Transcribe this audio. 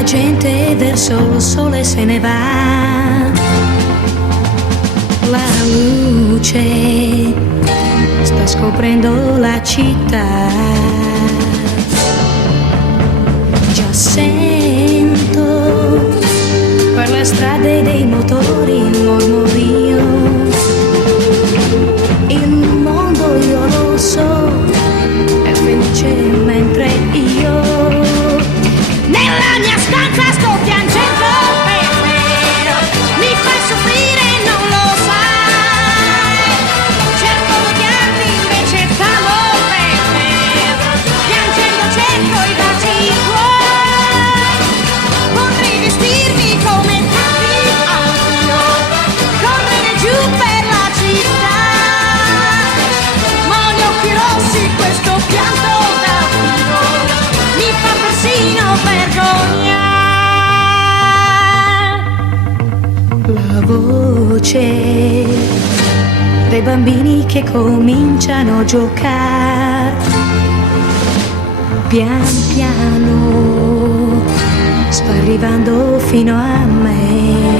la gente verso il sole se ne va. La luce sta scoprendo la città. Già sento per le strade dei motori il mormorio. Il mondo io lo so, è felice mentre io nella mia stanza sto piangendo per me. Mi fa soffrire, non lo sai. Cerco d'odiarti, invece t'amo per me. Piangendo cerco i baci tuoi. Potrei vestirmi come tanti anch'io, correre giù per la città. Ma ho gli occhi rossi, questo pianto davvero mi fa persino vergogna. La voce dei bambini che cominciano a giocare pian piano sta arrivando fino a me.